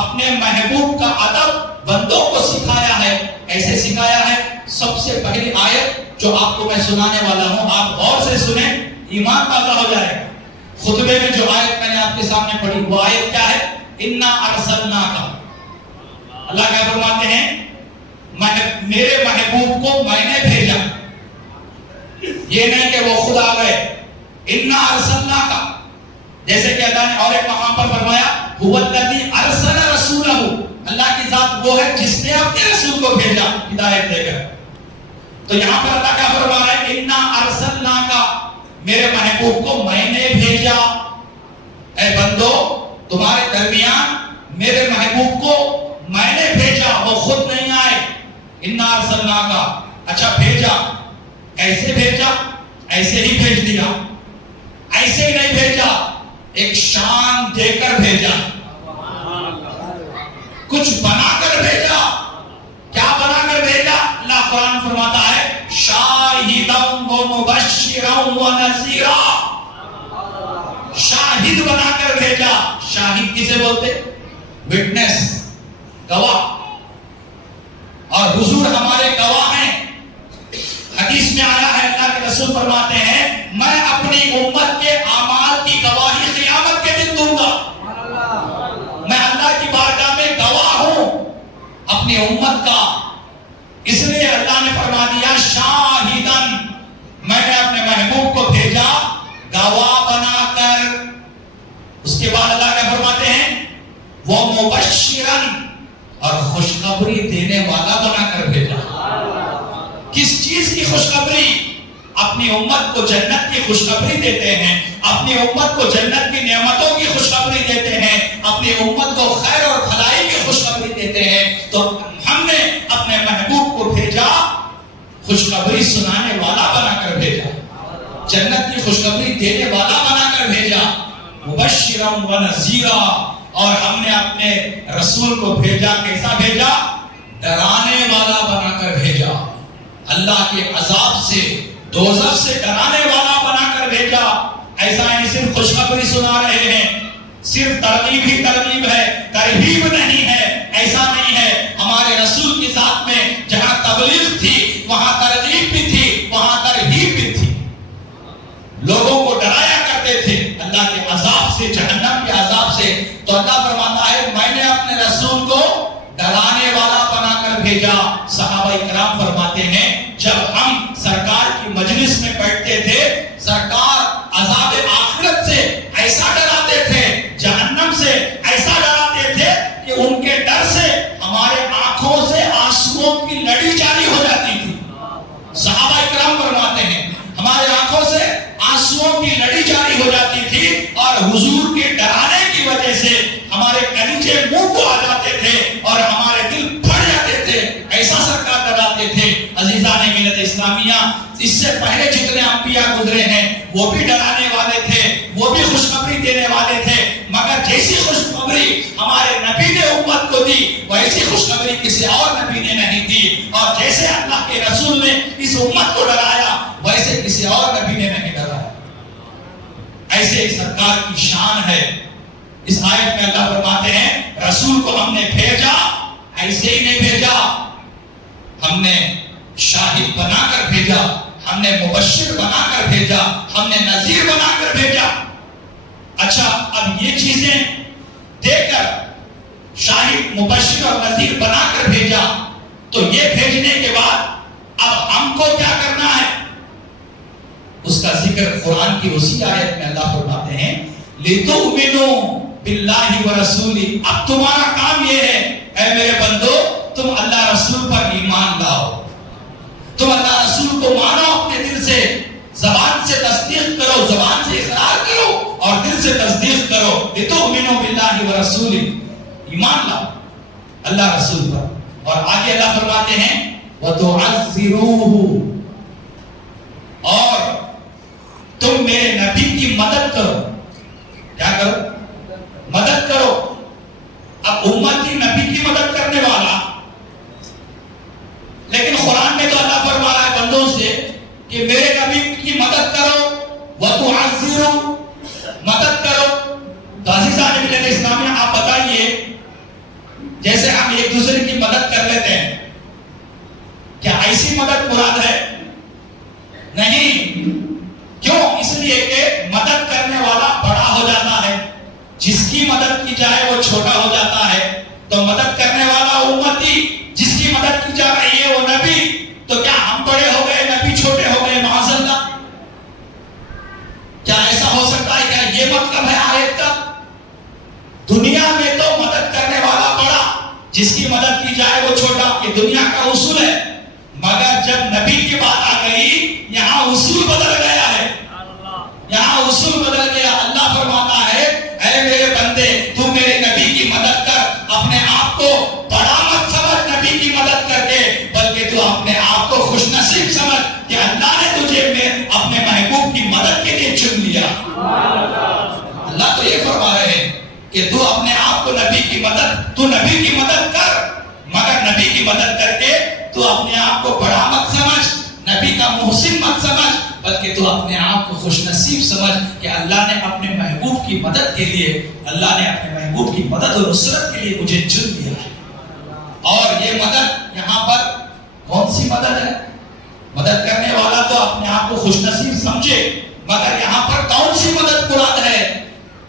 اپنے محبوب کا ادب بندوں کو سکھایا ہے، ایسے سکھایا ہے۔ سب سے پہلی آیت جو آپ کو میں سنانے والا ہوں، آپ غور سے سنیں، ایمان تازہ ہو جائے گا۔ خطبے میں جو آیت میں نے آپ کے سامنے پڑھی وہ آیت کیا ہے؟ اِنَّا أَرْسَلْنَاكَ، اللہ کیا فرماتے ہیں؟ میرے محبوب کو میں نے بھیجا، یہ نہیں کہ وہ خود آ گئے۔ اِنَّا أَرْسَلْنَاكَ، جیسے کہ اللہ نے اور ایک مقام پر فرمایا هُوَ الَّذِي أَرْسَلَ رَسُولَهُ، اللہ کی ذات وہ ہے جس نے اپنے رسول کو بھیجا ہدایت دے کر۔ تو یہاں پر اللہ کیا فرما رہا ہے؟ اِنَّا أَرْسَلْنَاكَ، میرے محبوب کو میں نے بھیجا۔ اے بندو، تمہارے درمیان میرے محبوب کو میں نے بھیجا، وہ خود نہیں آئے۔ اِنَّا أَرْسَلْنَاكَ، اچھا بھیجا، کیسے بھیجا؟ ایسے ہی بھیج دیا، ایسے ہی نہیں بھیجا، ایک شان دے کر بھیجا، کچھ بنا کر بھیجا۔ کیا بنا کر بھیجا؟ اللہ قرآن فرماتا ہے شاہداً ومبشراً ونذیرا، شاہد بنا کر بھیجا۔ شاہد کسے بولتے؟ وٹنس، گواہ، اور حضور ہمارے گواہ ہیں۔ حدیث میں آیا ہے، اللہ کے رسول فرماتے ہیں میں اپنی امت کے اعمال کی گواہی قیامت کے دن دوں گا۔ میں اللہ کی بارگاہ میں گواہ ہوں اپنی امت کا، اس لیے اللہ نے فرما دیا شاہدن، میں نے اپنے محبوب کو بھیجا گواہ بنا کر۔ اس کے بعد اللہ کیا فرماتے ہیں؟ وہ مبشرن، اور خوشخبری دینے والا بنا کر بھیجا۔ کس چیز کی خوشخبری؟ اپنی امت کو جنت کی خوشخبری دیتے ہیں، اپنی امت کو جنت کی نعمتوں کی خوشخبری دیتے ہیں، اپنی امت کو خیر اور بھلائی کی خوشخبری دیتے ہیں۔ تو ہم نے اپنے محبوب کو بھیجا خوشخبری سنانے والا بنا کر بھیجا، جنت کی خوشخبری دینے والا بنا کر بھیجا، مبشرا و نذیرا۔ اور ہم نے اپنے رسول کو بھیجا، کیسا بھیجا؟ ڈرانے والا بنا کر بھیجا، اللہ کے عذاب سے، دوزخ سے ڈرانے والا بنا کر بھیجا۔ ایسا نہیں صرف خوشخبری سنا رہے ہیں، صرف ترغیب ہی ترغیب ہے، ترہیب نہیں ہے، ایسا نہیں ہے۔ ہمارے رسول کی ذات میں جہاں تبلیغ تھی وہاں ترغیب بھی تھی، وہاں ترہیب بھی تھی۔ لوگوں کو ڈرایا کرتے تھے اللہ کے عذاب سے، جہنم کے عذاب سے۔ تو اللہ فرماتا ہے میں نے اپنے رسول کو ڈرانے والا بنا کر بھیجا۔ صحابہ کرام فرماتے ہیں جب ہم سرکار کی مجلس میں بیٹھتے تھے، سرکار عذاب آخرت سے ایسا ڈراتے تھے، جہنم سے ایسا ڈراتے تھے کہ ان کے ڈر سے ہمارے آنکھوں سے آنسوؤں کی لڑی جاری ہو جاتی تھی۔ صحابہ کرام فرماتے ہیں ہمارے آنکھوں سے آنسوؤں کی لڑی جاری ہو جاتی تھی، اور حضور کے ڈرانے کی وجہ سے ہمارے کلیجے منہ کو آ جاتے تھے اور ہمارے دل پھٹ جاتے تھے، ایسا سرکار ڈراتے تھے۔ عزیزان ملت اسلامیہ، اس سے پہلے جتنے انبیاء گزرے ہیں وہ بھی ڈرانے والے تھے، وہ بھی خوشخبری دینے والے تھے، مگر جیسی خوشخبری ہمارے نبی نے امت کو دی ویسی خوشخبری کسی اور نبی نے نہیں دی، اور جیسے اللہ کے رسول نے اس امت کو ڈرایا ویسے کسی اور نبی نے نہیں ڈرایا۔ ایسے سرکار کی شان ہے۔ اس آیت میں اللہ فرماتے ہیں رسول کو ہم نے بھیجا، ایسے ہی نہیں بھیجا، ہم نے شاہد بنا کر بھیجا، ہم نے مبشر بنا کر بھیجا، ہم نے نذیر بنا کر بھیجا۔ اچھا، اب یہ چیزیں دے کر شاہد مبشر اور نذیر بنا کر بھیجا، تو یہ بھیجنے کے بعد اب ہم کو کیا کرنا ہے؟ اس کا ذکر قرآن کی اسی آیت میں اللہ فرماتے ہیں لِتُؤْمِنُوا بِاللَّهِ وَرَسُولِهِ۔ اب تمہارا کام یہ ہے اے میرے بندو، تم اللہ رسول پر ایمان لاؤ، تم اللہ رسول کو مانو، اپنے دل سے زبان سے تصدیق کرو، زبان سے اقرار کرو اور دل سے تصدیق کرو۔ لِتُؤْمِنُوا بِاللَّهِ وَرَسُولِهِ، ایمان لاؤ اللہ رسول پر۔ اور آگے اللہ فرماتے ہیں وَتُعَزِّرُوهُ، اور تم میرے نبی کی مدد کرو۔ کیا کرو؟ مدد کرو۔ اب امتی نبی کی مدد کرنے والا، لیکن قرآن میں تو اللہ فرما رہا ہے بندوں سے کہ میرے نبی کی مدد کرو، وَتُعَزِّرُوا، مدد کرو۔ تو عزیزان ملت اسلامیہ، آپ بتائیے جیسے ہم ایک دوسرے کی مدد کر لیتے ہیں، کیا ایسی مدد مراد ہے؟ نہیں۔ کیوں؟ اس لیے کہ مدد کرنے والا بڑا ہو جاتا ہے، جس کی مدد کی جائے وہ چھوٹا ہو جاتا ہے۔ تو مدد کرنے والا امتی، جس کی مدد کی جا رہی ہے وہ نبی، تو کیا ہم بڑے ہو گئے نبی چھوٹے ہو گئے؟ معاذ اللہ، کیا ایسا ہو سکتا ہے؟ کیا یہ مطلب ہے آیت کا؟ دنیا میں تو مدد کرنے والا بڑا، جس کی مدد کی جائے وہ چھوٹا، یہ دنیا کا اصول ہے۔ مگر جب نبی کی بات آ گئی، یہاں اصول بدل گیا ہے، یہاں اصول بدل گیا۔ اللہ فرماتا ہے اے میرے بندے، تو میرے نبی کی مدد کر، اپنے آپ کو بڑا مت سمجھ نبی کی مدد کر کے، بلکہ تو اپنے آپ کو خوش نصیب سمجھ کہ اللہ نے تجھے اپنے محبوب کی مدد کے لیے چن لیا۔ اللہ تو یہ فرما رہے ہیں کہ تو اپنے آپ کو نبی کی مدد، تو نبی کی مدد کر، مگر نبی کی مدد کر کے تو اپنے آپ کو بڑا مت سمجھ، نبی کا محسن مت سمجھ، بلکہ تو اپنے آپ کو خوش نصیب سمجھ کہ اللہ نے اپنے محبوب کی مدد کے لیے، اللہ نے اپنے محبوب کی مدد اور نصرت کے لیے مجھے چن لیا ہے۔ اور یہ مدد یہاں پر کون سی مدد ہے؟ مدد کرنے والا تو اپنے آپ کو خوش نصیب سمجھے، مگر یہاں پر کون سی مدد مراد ہے؟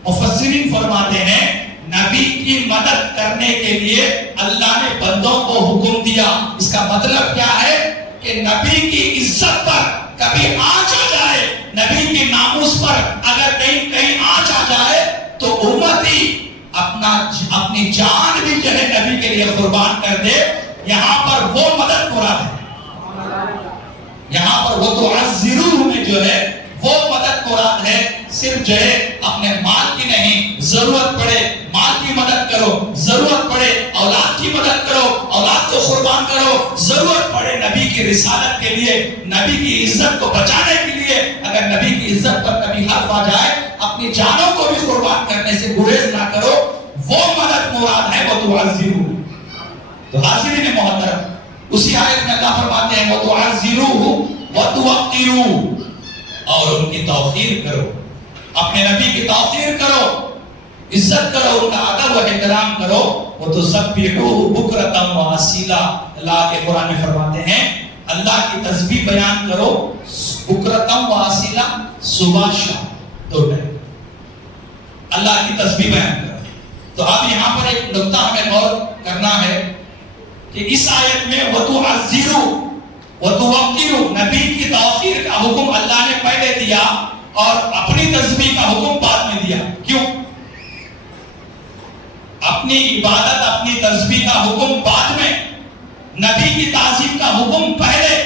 مفسرین فرماتے ہیں نبی کی مدد کرنے کے لیے اللہ نے بندوں کو حکم دیا۔ اس کا مطلب کیا ہے کہ نبی کی عزت پر کبھی آنچ آ جائے، نبی کی ناموس پر اگر کہیں آنچ آ جائے، تو امتی اپنی جان بھی جو ہے نبی کے لیے قربان کر دے۔ یہاں پر وہ مدد مراد ہے، یہاں پر وہ تعزروہ میں جو ہے وہ مدد مراد ہے۔ صرف جو ہے اپنے مال کی نہیں، ضرورت پڑے مال کی مدد کرو، ضرورت پڑے اولاد کی مدد کرو، اولاد کو قربان کرو، ضرورت پڑے نبی کی رسالت کے لیے، نبی کی عزت کو بچانے کے لیے، اگر نبی کی عزت پر کبھی حرف آ جائے، اپنی جانوں کو بھی قربان کرنے سے گریز نہ کرو، وہ مدد مراد ہے۔ وہ تعزروہ، تو حاضرین محترم، اسی آیت میں اللہ فرماتے ہیں وَتُعَزِّرُوهُ وَتُوَقِّرُوهُ، اور ان کی توقیر کرو، اپنے نبی کی توقیر کرو، عزت کرو، ان کا ادب و احترام کرو۔ وَتُسَبِّحُوهُ بُكْرَةً وَأَصِيلًا، اللہ کے قرآن میں فرماتے ہیں اللہ کی تسبیح بیان کرو، بُكْرَةً وَأَصِيلًا، صبح شام دو ٹائم اللہ کی تسبیح بیان کرو۔ تو اب یہاں پر ایک نقطہ ہمیں غور کرنا ہے کہ اس آیت میں وَتُعَزِّرُوا وَتُوَقِّرُوا، نبی کی توقیر کا حکم اللہ نے پہلے دیا اور اپنی تسبیح کا حکم بعد میں دیا۔ کیوں؟ اپنی عبادت، اپنی تسبیح کا حکم بعد میں، نبی کی تعظیم کا حکم پہلے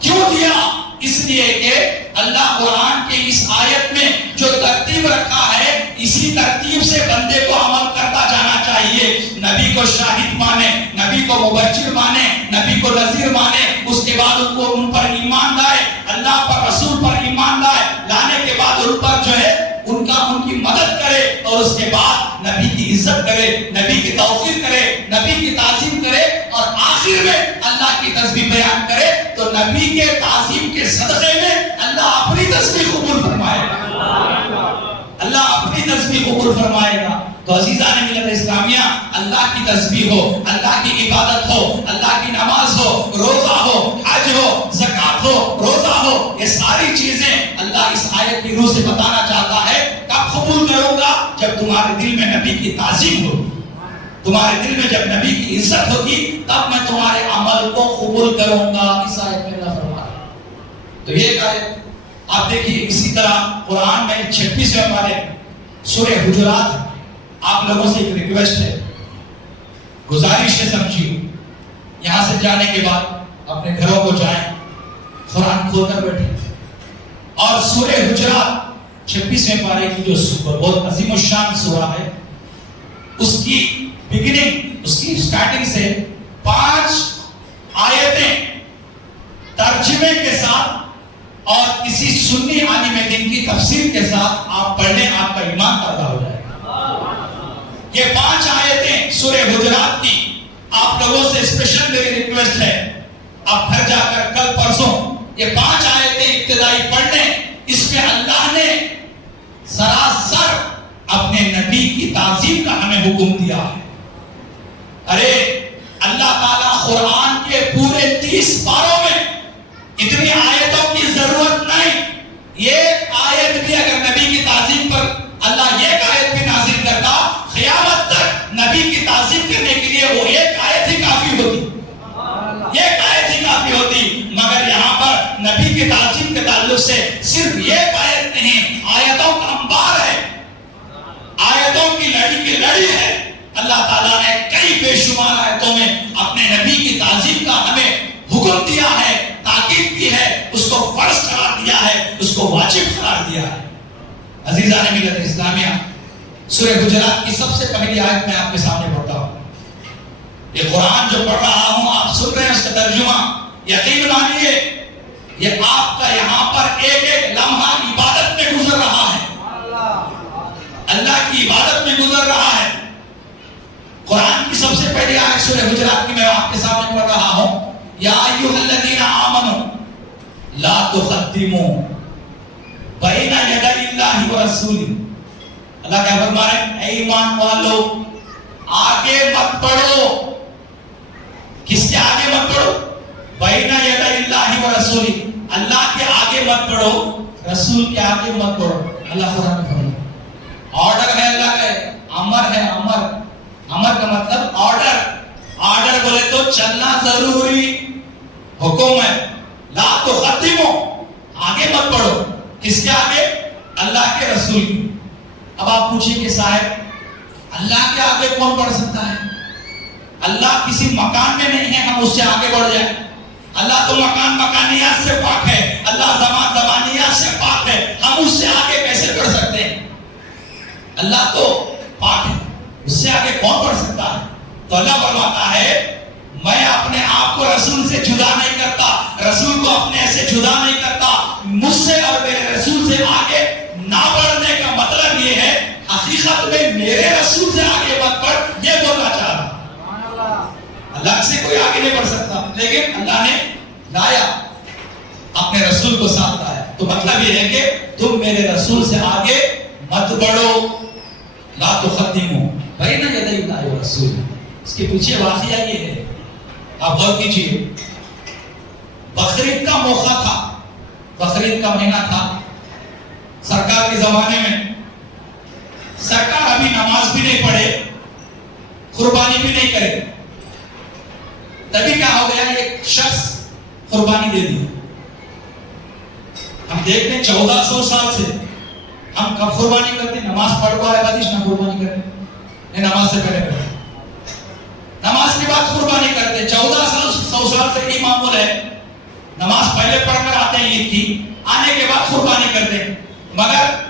کیوں دیا؟ اس لیے کہ اللہ قرآن کے اس آیت میں جو ترتیب رکھا ہے، اسی ترتیب سے بندے کو عمل کرتا جانا چاہیے۔ نبی کو شاہد مانے، نبی کو مبشر مانے، نبی کو نذیر مانے، اس کے بعد ان پر ایمان لائے، اللہ پر رسول پر ایمان لائے، لانے کے بعد ان پر جو ہے ان کی مدد کرے، اور اس کے بعد نبی کی عزت کرے، نبی کی توقیر کرے، نبی کی تعظیم کرے، اور آخر میں اللہ کی تسبیح بیان کرے۔ تو نبی کے تعظیم کے صدقے میں اللہ اپنی تسبیح قبول فرمائے گا، اللہ اپنی تسبیح قبول فرمائے گا۔ تو عزیزان ملت اسلامیہ، اللہ کی تسبیح ہو، اللہ کی عبادت ہو، اللہ کی نماز ہو، روزہ ہو، حج ہو، زکوٰۃ ہو، روزہ ہو، یہ ساری چیزیں اللہ اس آیت کی روح سے بتانا چاہتا ہے کب قبول کروں گا؟ جب تمہارے دل میں نبی کی تعظیم ہوگی، تمہارے دل میں جب نبی کی عزت ہوگی تب میں تمہارے عمل کو قبول کروں گا۔ اس آیت میں اللہ فرما رہا ہے۔ تو یہ آیت آپ دیکھیے، اسی طرح قرآن میں 26ویں پارے سورہ حجرات، آپ لوگوں سے ایک ریکویسٹ ہے، گزارش ہے، سمجھیے، یہاں سے جانے کے بعد اپنے گھروں کو جائیں، قرآن کھول کر بیٹھیں اور سورہ حجرات 26ویں پارے کی جو بہت عظیم الشان سورہ ہے، اس کی بگننگ، اس کی سٹارٹنگ سے 5 آیتیں ترجمے کے ساتھ اور کسی سنی عالم دین کی تفسیر کے ساتھ آپ پڑھ لیں، آپ کا ایمان تازہ ہو جائے گا۔ یہ 5 آیتیں سورہ حجرات کی آپ لوگوں سے اسپیشل میری ریکویسٹ ہے، آپ گھر جا کر کل پرسوں یہ 5 آیتیں ابتدائی پڑھ لیں۔ اس میں اللہ نے سراسر اپنے نبی کی تعظیم کا ہمیں حکم دیا ہے۔ ارے اللہ تعالیٰ قرآن کے پورے 30 پاروں میں اتنی آیتوں کی ضرورت نہیں، یہ آیت بھی اگر نبی کی تعظیم پر اللہ ایک آیت بھی نازل کرتا، قیامت تک نبی کی تعظیم کرنے کے لیے وہ ایک آیت ہی کافی ہوتی، ایک آیت ہی کافی ہوتی۔ مگر یہاں پر نبی کی تعظیم کے تعلق سے صرف ایک آیت نہیں، آیتوں کا انبار ہے، آیتوں کی لڑی ہے۔ اللہ تعالیٰ نے کئی بے شمار آیتوں میں اپنے نبی کی تعظیم کا ہمیں حکم دیا ہے، تاکید کی ہے، اس کو فرض قرار دیا ہے، اس کو واجب قرار دیا ہے۔ عزیزان ملت اسلامیہ، سورہ حجرات کی سب سے پہلی آیت میں آپ کے سامنے پڑھتا ہوں۔ یہ قرآن جو پڑھ رہا ہوں آپ سن رہے ہیں، اس کا ترجمہ یقین مانیے یہ آپ کا یہاں پر ایک ایک لمحہ عبادت میں گزر رہا ہے، اللہ کی عبادت میں گزر رہا ہے۔ قرآن کی سب سے پہلی آیت سورہ حجرات کی میں آپ کے سامنے پڑھ رہا ہوں۔ یا ایھا الذین آمنوا لا تقدموا بین یدی اللہ ورسولہ۔ اللہ کیا فرما رہے ہیں؟ اے ایمان والو، آگے مت بڑھو۔ کس کے آگے مت بڑھو؟ بین یدی اللہ ورسولہ، اللہ کے آگے مت بڑھو، رسول کے آگے مت بڑھو۔ اللہ قرآن میں فرماتا آرڈر ہے، اللہ کا امر ہے، امر کا مطلب آرڈر بولے تو چلنا ضروری، حکم ہے۔ لا تقدموا، آگے مت بڑھو، کس کے آگے؟ اللہ کے رسول کی۔ اب آپ پوچھیں کہ صاحب اللہ کے آگے کون بڑھ سکتا ہے؟ اللہ کسی مکان میں نہیں ہے ہم اس سے آگے بڑھ جائیں۔ اللہ تو مکانیات سے پاک ہے، اللہ زمانیات سے پاک ہے، ہم اس سے آگے کیسے بڑھ سکتے ہیں؟ اللہ تو پاک ہے، اس سے آگے کون بڑھ سکتا ہے؟ تو اللہ فرماتا ہے میں اپنے آپ کو رسول سے جدا نہیں کرتا، رسول کو اپنے سے جدا نہیں کرتا۔ مجھ سے اور میرے رسول سے آگے نہ بڑھنے کا مطلب یہ ہے حقیقت میں میرے رسول سے آگے مت بڑھ، یہ بولنا چاہ رہا۔ اللہ سے کوئی آگے نہیں بڑھ سکتا، لیکن اللہ نے لایا اپنے رسول کو ساتھ لایا، تو مطلب یہ ہے کہ تم میرے رسول سے آگے مت بڑھو۔ لا تقدموا بین یدی اللہ ورسولہ۔ اس کے پیچھے واقعہ یہ ہے، آپ غور کیجیے، بقرعید کا موقع تھا، بقرعید کا مہینہ تھا، سرکار کے زمانے میں سرکار ابھی نماز بھی نہیں پڑھے، قربانی بھی نہیں کرے، تبھی کیا ہو گیا، ایک شخص قربانی دے دی۔ ہم دیکھتے ہیں 1400 سال سے ہم کب قربانی کرتے ہیں؟ نماز پڑھ کو آئے بعد اس میں قربانی کرتے ہیں، نماز سے پہلے پڑھتے، نماز کے بعد قربانی کرتے ہیں۔ 1400 سال سے یہ معمول ہے، نماز پہلے پڑھ کر آتے ہیں عید کی، آنے کے بعد قربانی کرتے ہیں۔ مگر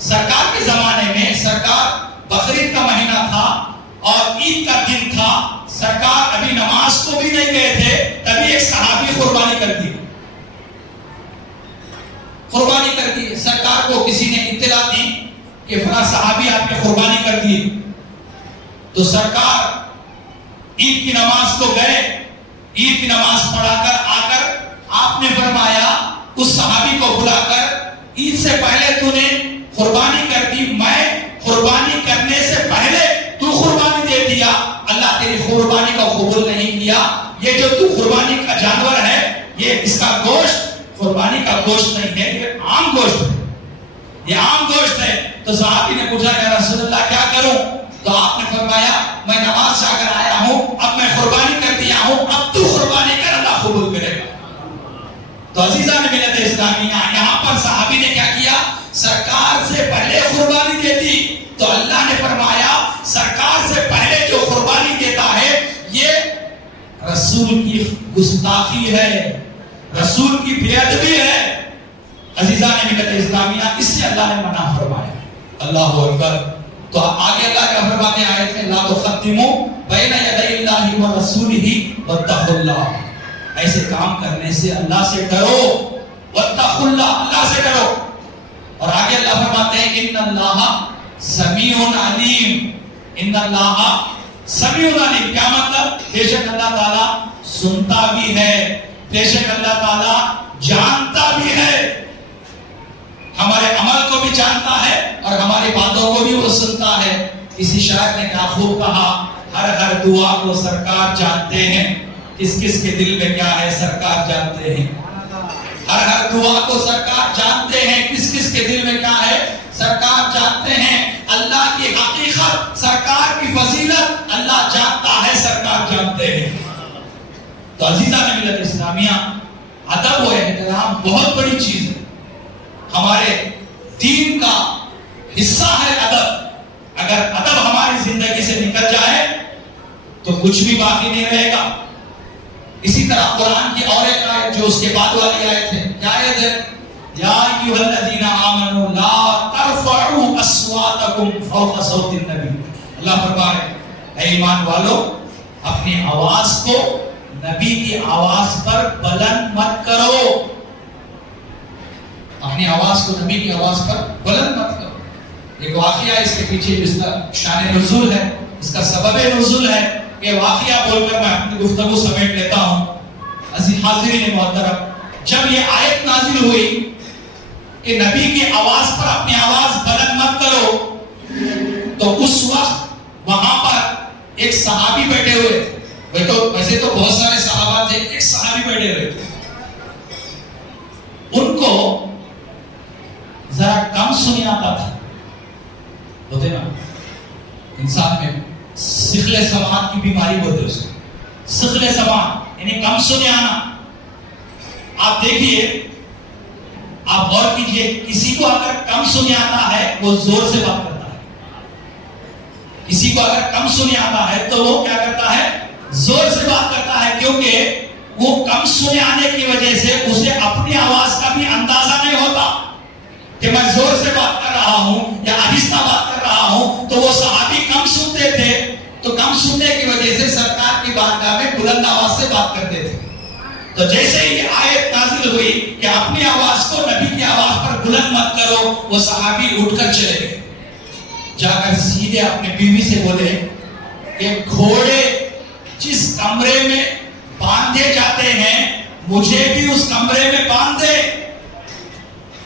سرکار کے زمانے میں سرکار بقرعید کا مہینہ تھا اور عید کا دن تھا، سرکار ابھی نماز کو بھی نہیں گئے تھے، تبھی ایک صحابی قربانی کر دی، قربانی کر دی۔ سرکار کو کسی نے اطلاع دی کہ فلاں صحابی آپ نے قربانی کر دی، تو سرکار عید کی نماز کو گئے، عید کی نماز پڑھا کر آ کر آپ نے فرمایا اس صحابی کو بلا کر، عید سے پہلے تو نے قربانی کر دی، میں قربانی کرنے سے قبول نہیں کیا. یہ جو تو قربانی کا جانور ہے یہ اس کا گوشت قربانی کا گوشت نہیں ہے, یہ عام گوشت ہے, یہ عام گوشت ہے. تو صحابی نے پوچھا یا رسول اللہ کیا کروں؟ تو آپ نے فرمایا میں نماز سے آ کر آیا ہوں, اب میں قربانی کر دیا ہوں, اب تو قربانی کر, اللہ قبول کرے گا. تو عزیزان ملت اسلامیہ, یہاں پر صحابی نے کیا کیا؟ سرکار سے پہلے قربانی دیتی. تو اللہ نے فرمایا سرکار سے پہلے جو قربانی دیتا ہے یہ رسول کی گستاخی ہے, رسول کی بے ادبی ہے. عزیزان ملت اسلامیہ, اس سے اللہ نے منع فرمایا. اللہ اکبر. تو آگے اللہ کا فرماتے ہیں آیت میں لا تقدموا بین یدی اللہ ورسولہ واتقوا اللہ. ایسے کام کرنے سے اللہ سے ڈرو, واتقوا اللہ, اللہ سے ڈرو. اور آگے اللہ فرماتے ہیں ان اللہ سمیع علیم, ان اللہ سمیع علیم. کیا مطلب؟ بے شک اللہ تعالیٰ سنتا بھی ہے, بے شک اللہ تعالیٰ جانتا بھی ہے, ہمارے عمل کو بھی جانتا ہے اور ہماری باتوں کو بھی وہ سنتا ہے. اسی شاعر نے کیا خوب کہا, ہر دعا کو سرکار جانتے ہیں, کس کس کے دل میں کیا ہے سرکار جانتے ہیں. ہر دعا کو سرکار جانتے ہیں, کس کس کے دل میں کیا ہے سرکار جانتے ہیں. اللہ کی حقیقت, سرکار کی فضیلت اللہ جانتا ہے, سرکار جانتے ہیں. تو عزیزان ملت اسلامیہ, ادب و احترام بہت بڑی چیز ہے, ہمارے دین کا حصہ ہے ادب. اگر ادب ہماری زندگی سے نکل جائے تو کچھ بھی باقی نہیں رہے گا. اسی طرح قرآن کی اور ایک آیت جو اس کے بعد والی آیت ہے, کیا آیت ہے؟ یا ایھا الذین آمنوا لا ترفعوا اصواتکم فوق صوت النبی. اللہ فرمائے اے ایمان والو, اپنی آواز کو نبی کی آواز پر بلند مت کرو, اپنی آواز کو نبی کی آواز پر بلند مت کرو. ایک واقعہ اس کے پیچھے جس کا شان نزول ہے, اس کا سبب نزول ہے, یہ واقعہ بول کر میں اپنی گفتگو سمیٹ لیتا ہوں. عزیز حاضرین محترم, جب یہ آیت نازل ہوئی کہ نبی کی آواز پر اپنی آواز بلند مت کرو, تو اس وقت وہاں پر ایک صحابی بیٹھے ہوئے تھے. ویسے تو بہت سارے صحابہ تھے, ایک صحابی بیٹھے ہوئے تھے. ان کو ذرا کم سنی آتا تھا. ہوتے نا انسان میں سخل سماعت کی بیماری ہوتی ہے, اس کو سخل سماعت یعنی کم سنے آنا. آپ دیکھیے, آپ غور کیجئے, کسی کو اگر کم سنے آتا ہے وہ زور سے بات کرتا ہے, کسی کو اگر کم سنے آتا ہے تو وہ کیا کرتا ہے زور سے بات کرتا ہے, کیونکہ وہ کم سنے آنے کی وجہ سے اسے اپنی آواز کا بھی اندازہ نہیں ہوتا کہ میں زور سے بات کر رہا ہوں یا آہستہ بات کر رہا ہوں. تو وہ صحابی کم سنتے تھے, تو کم سننے کی وجہ سے سرکار کی بارگاہ میں بلند آواز سے بات کرتے تھے. تو جیسے ہی یہ آیت نازل ہوئی کہ اپنی آواز کو نبی کی آواز پر بلند مت کرو, وہ صحابی اٹھ کر چلے گئے. جا کر سیدھے اپنے بیوی سے بولے کہ گھوڑے جس کمرے میں باندھے جاتے ہیں مجھے بھی اس کمرے میں باندھ دے.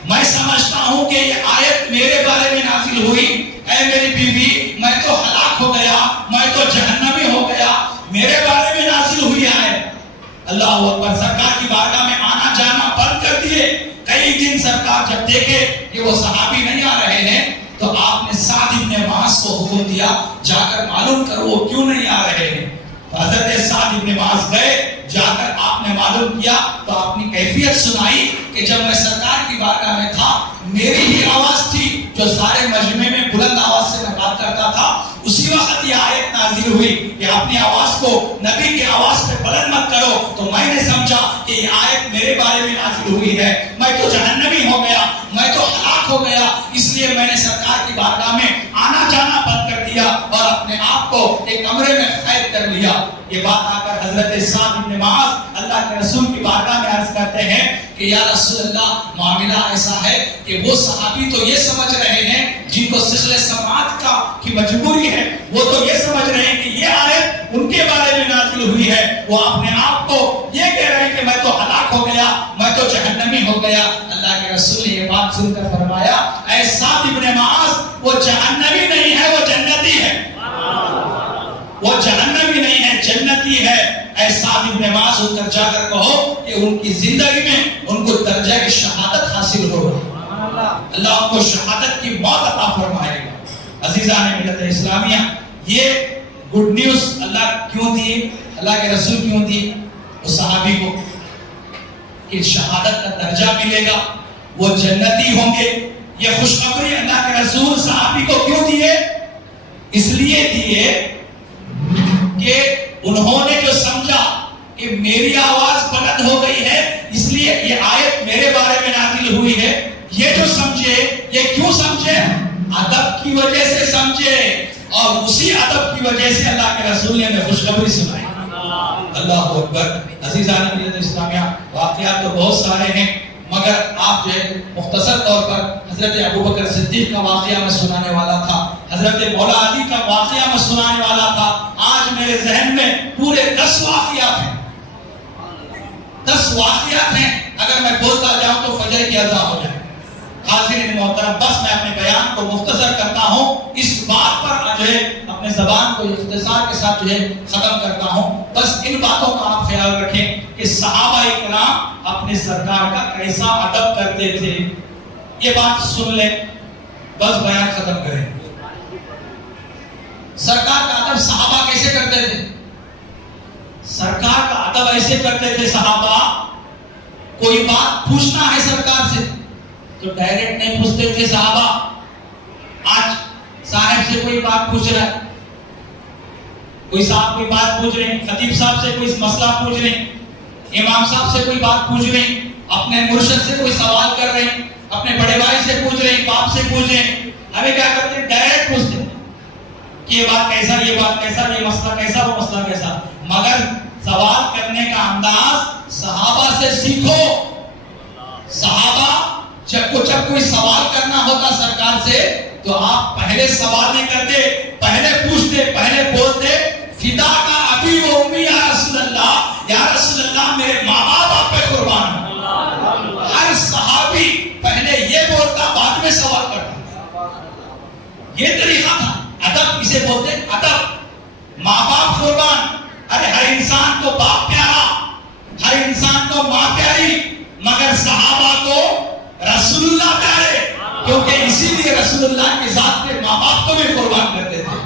میں سمجھتا ہوں کہ یہ آیت میرے بارے میں نازل ہوئی, اے میری بیوی میں تو ہلاک ہو گیا, میں تو جہنمی ہو گیا, میرے بارے میں نازل ہوئی آیت. اللہ اکبر. سرکار کی بارگاہ میں آنا جانا بند کر دیے. کئی دن سرکار جب دیکھے کہ وہ صحابی نہیں آ رہے ہیں تو آپ نے سعد ابن معاذ کو حکم دیا جا کر معلوم کرو وہ کیوں نہیں آ رہے ہیں. حضرت سعد ابن معاذ گئے, جا کر آپ نے معلوم کیا تو آپ نے کیفیت سنائی کہ جب میں سرکار کی بارگاہ میں تھا میری ہی آواز تھی جو سارے مجمع میں بلند آواز سے میں بات کرتا تھا. اسی وقت یہ آیت نازل ہوئی کہ اپنی آواز کو نبی کی آواز پہ بلند مت کرو. تو میں نے سمجھا کہ یہ آیت میرے بارے میں نازل ہوئی ہے, میں تو جہنمی ہو گیا, میں تو ہلاک ہو گیا, اس لیے میں نے سرکار کی بارگاہ میں آنا جانا بند کر دیا اور اپنے آپ کو ایک کمرے میں قید کر لیا. یہ بات آ کر حضرت سعد بن معاذ اللہ کے رسول کی بارگاہ میں عرض کرتے ہیں کہ یا رسول اللہ, معاملہ ایسا ہے کہ وہ صحابی تو یہ سمجھ رہے ہیں جن کو سخل سماعت کی مجبوری ہے, وہ تو یہ سمجھ رہے ہیں کہ یہ آیت ان کے بارے میں نازل ہوئی ہے. وہ اپنے آپ کو یہ کہہ رہے ہیں کہ میں تو ہلاک ہو گیا, میں تو جہنمی ہو گیا. اللہ کے رسول نے یہ بات سن کر فرمایا اے سعد بن معاذ, وہ جہنمی نہیں ہے, وہ جنتی ہے. وہ جہنمی نہیں ہے, جنتی جنتی ہے، اے سعد بن معاذ ان کا جا کر کہو کہ ان کی زندگی میں ان کو درجہ شہادت حاصل ہوگا، اللہ ان کو شہادت کی موت عطا فرمائے گا۔ عزیزان ملت اسلامیہ، یہ گڈ نیوز اللہ کیوں دی، اللہ کے رسول کیوں دی اس صحابی کو کہ شہادت کا درجہ ملے گا، وہ جنتی ہوں گے؟ یہ خوشخبری اللہ کے رسول صحابی کو کیوں دیے؟ اس لیے دیے کہ انہوں نے جو سمجھا کہ میری آواز بلند ہو گئی ہے، اس لیے یہ آیت میرے بارے میں نازل ہوئی ہے، یہ جو سمجھے، یہ کیوں سمجھے؟ ادب کی وجہ سے سمجھے، اور اسی ادب کی وجہ سے اللہ کے رسول نے ہمیں خوشخبری سنائی۔ اللہ اکبر۔ عزیزان ملت اسلامیہ، واقعات تو بہت سارے ہیں، مگر آپ جو ہے مختصر طور پر حضرت ابوبکر صدیق کا واقعہ میں سنانے والا تھا، حضرت مولا علی کا واقعہ میں سنانے والا تھا۔ آج میرے ذہن میں پورے 10 واقعات ہیں، 10 واقعات ہیں، اگر میں بولتا جاؤں تو فجر کی اذان ہو جائے۔ حاضرین محترم، بس میں اپنے بیان کو مختصر کرتا ہوں، اس بات پر جو ہے اپنے زبان کو اختصار کے ساتھ جو ہے ختم کرتا ہوں۔ بس ان باتوں کا آپ خیال رکھیں کہ صحابہ کرام اپنے سرکار کا کیسا ادب کرتے تھے، یہ بات سن لیں، بس بیان ختم کریں۔ سرکار کا ادب صحابہ کیسے کرتے تھے؟ سرکار کا ادب ایسے کرتے تھے صحابہ، کوئی بات پوچھنا ہے سرکار سے تو ڈائریکٹ نہیں پوچھتے تھے صحابہ۔ آج صاحب سے کوئی بات پوچھ رہا ہے، کوئی صاحب کوئی بات پوچھ رہے ہیں، خطیب صاحب سے کوئی مسئلہ پوچھ رہے ہیں، امام صاحب سے کوئی بات پوچھ رہے ہیں، اپنے مرشد سے کوئی سوال کر رہے ہیں، اپنے بڑے بھائی سے پوچھ رہے ہیں، باپ سے پوچھ رہے ہیں، ہمیں کیا کرتے ہیں؟ ڈائریکٹ پوچھتے ہیں کہ یہ بات کیسا، یہ بات کیسا، یہ مسئلہ کیسا، وہ مسئلہ کیسا۔ مگر سوال کرنے کا انداز صحابہ سے سیکھو۔ صحابہ جب کوئی سوال کرنا ہوتا سرکار سے تو آپ پہلے سوال نہیں کرتے، پہلے پوچھتے، پہلے بولتے، فدا کا ابی و امی یا رسول اللہ، یا رسول اللہ میرے ماں باپ آپ پہ قربان ہوں۔ ہر صحابی پہلے یہ بولتا، بعد میں سوال کرتا، یہ طریقہ تھا۔ ادب کسے بولتے؟ ادب۔ ماں باپ قربان، ارے ہر انسان کو باپ پیارا، ہر انسان کو ماں پیاری، مگر صحابہ کو رسول اللہ پیارے، کیونکہ اسی لیے رسول اللہ کی ذات کے ماں باپ کو بھی قربان کرتے تھے۔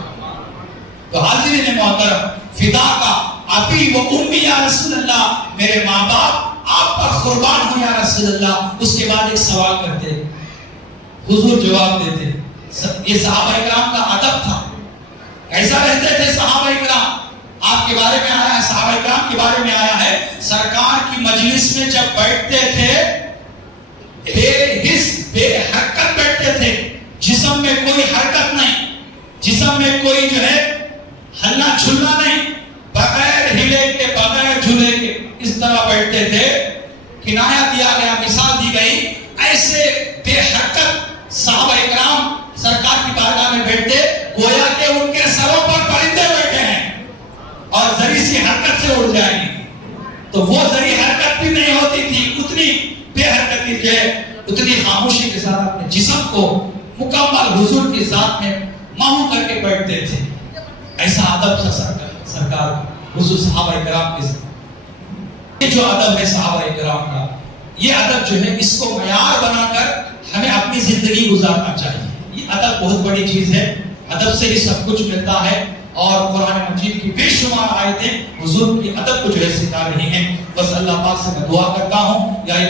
تو حاضرین محترم، فدا کا ابی و امی یا رسول اللہ، میرے ماں باپ آپ پر قربان ہوں یا رسول اللہ۔ اس کے بعد ایک سوال کرتے، حضور جواب دیتے۔ یہ صحابہ کرام کا ادب تھا۔ کیسا رہتے تھے صحابہ کرام؟ آپ کے بارے میں آیا ہے، صحابہ کرام کے بارے میں آیا ہے، سرکار کی مجلس میں جب بیٹھتے تھے بے حس بے حرکت بیٹھتے تھے، جسم میں کوئی حرکت نہیں، جسم میں کوئی جو ہے ہلنا چھلنا نہیں، بغیر ہلے کے بغیر جھلے کے اس طرح بیٹھتے تھے۔ کنایا دیا گیا، مثال دی گئی، ایسے بے حرکت صحابہ کرام سرکار کی بارگاہ میں بیٹھتے گویا کہ ان کے سروں پر پرندے بیٹھے ہیں اور ذری سی حرکت سے اڑ جائیں گے۔ تو وہ ذری حرکت بھی نہیں ہوتی تھی، اتنی بے حرکتی تھے، اتنی خاموشی کے ساتھ اپنے جسم کو مکمل حضور کی ذات میں محو کر کے بیٹھتے تھے۔ ایسا ادب تھا سرکار حضور صحابہ کرام کے ساتھ۔ یہ جو ادب ہے صحابہ کرام کا، یہ ادب جو ہے اس کو معیار بنا کر ہمیں اپنی زندگی گزارنا چاہیے۔ یہ ادب بہت بڑی چیز ہے، ادب سے ہی سب کچھ ملتا ہے، اور قرآن مجید کی بے شمار آیتیں حضور کی ادب کو جو ہے سکھا رہی ہیں۔ بس اللہ پاک سے میں دعا کرتا ہوں یا